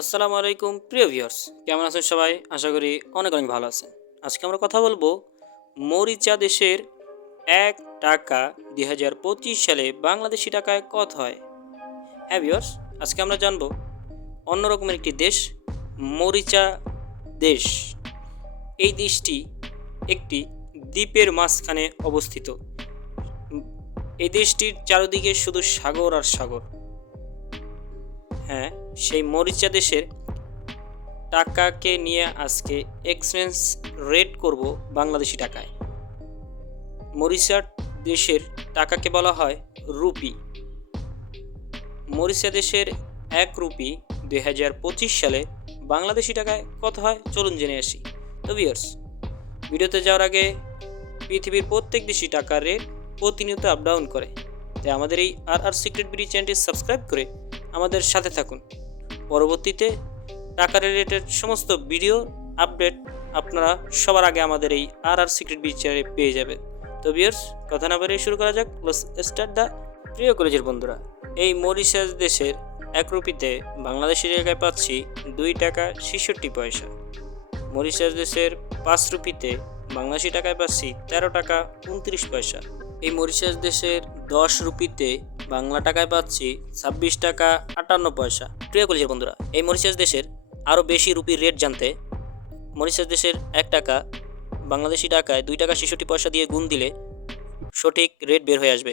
আসসালামু আলাইকুম, প্রিয় ভিউয়ার্স। কেমন আছেন সবাই? আশা করি অনেক অনেক ভালো আছেন। আজকে আমরা কথা বলব মরিচা দেশের এক টাকা দুই হাজার পঁচিশ সালে বাংলাদেশি টাকায় কত হয়। হ্যাঁ ভিউয়ার্স, আজকে আমরা জানব অন্যরকমের একটি দেশ, মরিচা দেশ। এই দেশটি একটি দ্বীপের মাঝখানে অবস্থিত। এই দেশটির চারিদিকে শুধু সাগর আর সাগর। হ্যাঁ সেই মরিচা দেশের টাকাকে নিয়ে আজকে এক্সচেঞ্জ রেট করব বাংলাদেশি টাকায়। মরিচা দেশের টাকাকে বলা হয় রুপি। মরিচা দেশের এক রুপি দুই হাজার পঁচিশ সালে বাংলাদেশি টাকায় কত হয়? চলুন জেনে আসি। তো ভিউয়ার্স ভিডিওতে যাওয়ার আগে পৃথিবীর প্রত্যেক দেশি টাকার রেট প্রতিনিয়ত আপ ডাউন করে। তাই আমাদের এই আর আর সিক্রেট বিডি চ্যানেলটি সাবস্ক্রাইব করে আমাদের সাথে থাকুন। পরবর্তীতে টাকার রিলেটেড সমস্ত ভিডিও আপডেট আপনারা সবার আগে আমাদের এই আর আর সিক্রেট চ্যানেলে পেয়ে যাবেন। তো বিয়ার্স কথা না বেরিয়ে শুরু করা যাক। প্লাস স্টার্ট দ্য প্রিয় কলেজের বন্ধুরা, এই মরিশাস দেশের এক রুপিতে বাংলাদেশের জায়গায় পাচ্ছি দুই টাকা ছেষট্টি পয়সা। মরিশাস দেশের পাঁচ রুপিতে বাংলাদেশি টাকায় পাচ্ছি তেরো টাকা উনত্রিশ পয়সা। এই মরিশাস দেশের দশ রুপিতে বাংলা টাকায় পাচ্ছি ছাব্বিশ টাকা আটান্ন পয়সা। প্রিয় কলেজের বন্ধুরা, এই মরিশাস দেশের আরও বেশি রুপির রেট জানতে মরিশাস দেশের এক টাকা বাংলাদেশি টাকায় দুই টাকা ছেষট্টি পয়সা দিয়ে গুণ দিলে সঠিক রেট বের হয়ে আসবে।